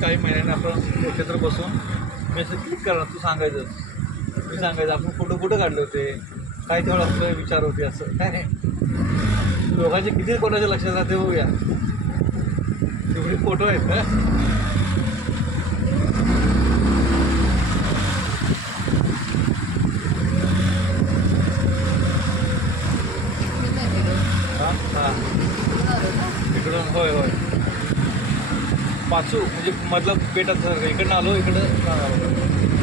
काही महिन्यांनी आपण एकत्र बसून मी असं क्लिक करणार, तू सांगायचं, मी सांगायचं आपण फोटो कुठं काढले होते, काय तेवढं आपले विचार होते, असं काय नाही. दोघांचे किती कोणाच्या लक्षात राहते बघूया. तेवढे फोटो आहेत का? हां हां इकडून होय होय पाचू म्हणजे मधलं बेटाचं इकडनं आलो, इकडं जाणार होतो.